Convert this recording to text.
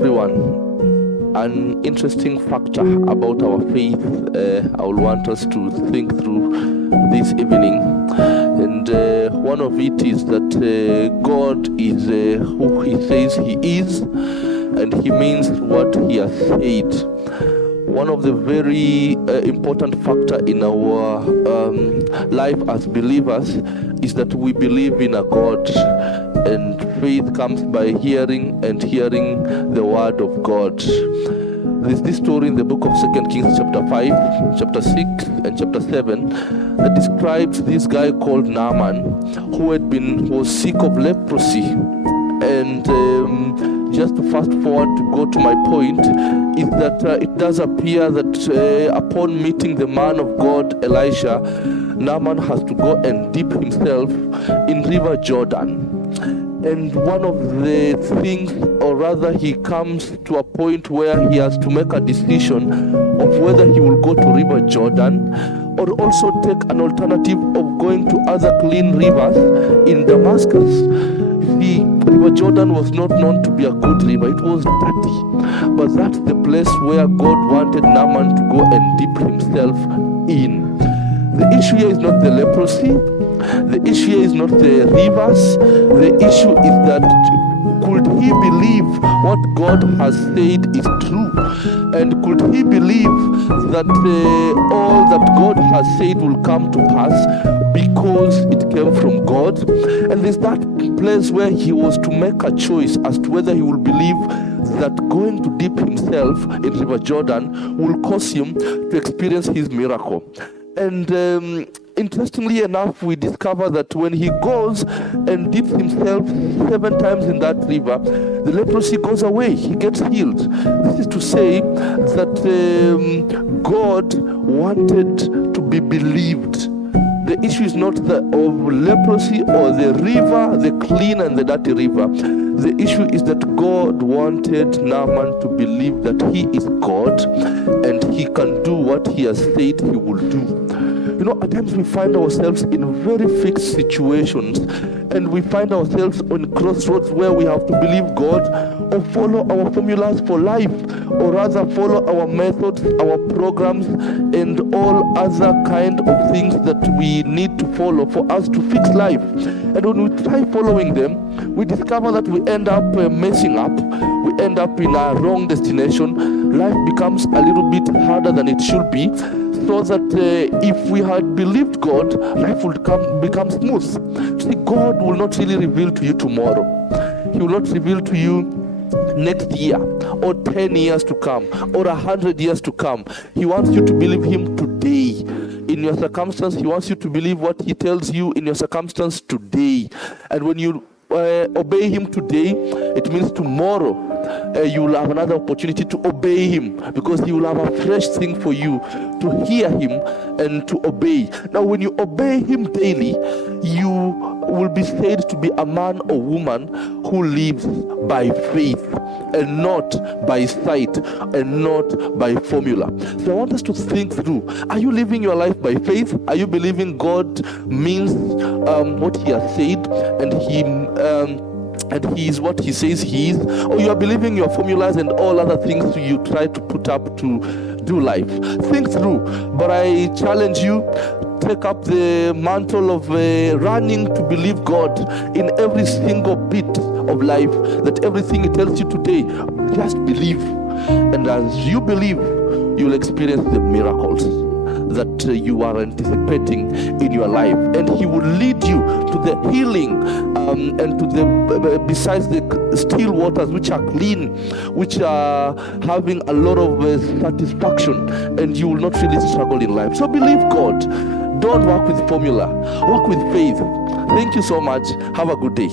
everyone. An interesting factor about our faith I will want us to think through this evening, and one of it is that God is who He says He is, and He means what He has said. One of the very important factor in our life as believers is that we believe in a God, and faith comes by hearing, and hearing the word of God. There's this story in the book of 2 Kings chapter 5, chapter 6 and chapter 7 that describes this guy called Naaman who was sick of leprosy. And just to fast forward to go to my point is that it does appear that upon meeting the man of God Elisha, Naaman has to go and dip himself in River Jordan. And one of the things, or rather he comes to a point where he has to make a decision of whether he will go to River Jordan or also take an alternative of going to other clean rivers in Damascus. The River Jordan was not known to be a good river, it was dirty. But that's the place where God wanted Naaman to go and dip himself in. The issue here is not the leprosy, the issue here is not the rivers, the issue is that could he believe what God has said is true? And could he believe that all that God has said will come to pass because it came from God? And there's that place where he was to make a choice as to whether he will believe that going to dip himself in River Jordan will cause him to experience his miracle. And interestingly enough, we discover that when he goes and dips himself 7 times in that river, the leprosy goes away, he gets healed. This is to say that God wanted to be believed. The issue is not the of leprosy or the river, the clean and the dirty river. The issue is that God wanted Naaman to believe that he is God and he can do what he has said he will do. You know, at times we find ourselves in very fixed situations, and we find ourselves on crossroads where we have to believe God or follow our formulas for life, or rather follow our methods, our programs, and all other kind of things that we need to follow for us to fix life. And when we try following them, we discover that we end up messing up, we end up in a wrong destination. Life becomes a little bit harder than it should be, so that if we had believed God, life would become smooth. See, God will not really reveal to you tomorrow. He will not reveal to you next year or 10 years to come or 100 years to come. He wants you to believe Him today. In your circumstance, He wants you to believe what He tells you in your circumstance today. And when you obey Him today, it means tomorrow you will have another opportunity to obey Him, because He will have a fresh thing for you to hear Him and to obey. Now, when you obey Him daily, you will be said to be a man or woman who lives by faith and not by sight and not by formula. So I want us to think through, are you living your life by faith? Are you believing God means what He has said, and He is what He says He is? Or you are believing your formulas and all other things you try to put up to do life? Think through. But I challenge you, take up the mantle of running to believe God in every single bit of life, that everything He tells you today, just believe. And as you believe, you'll experience the miracles that you are anticipating in your life, and He will lead you to the healing and to the besides the still waters which are clean, which are having a lot of satisfaction, and you will not really struggle in life. So believe God. Don't work with formula, work with faith. Thank you so much. Have a good day.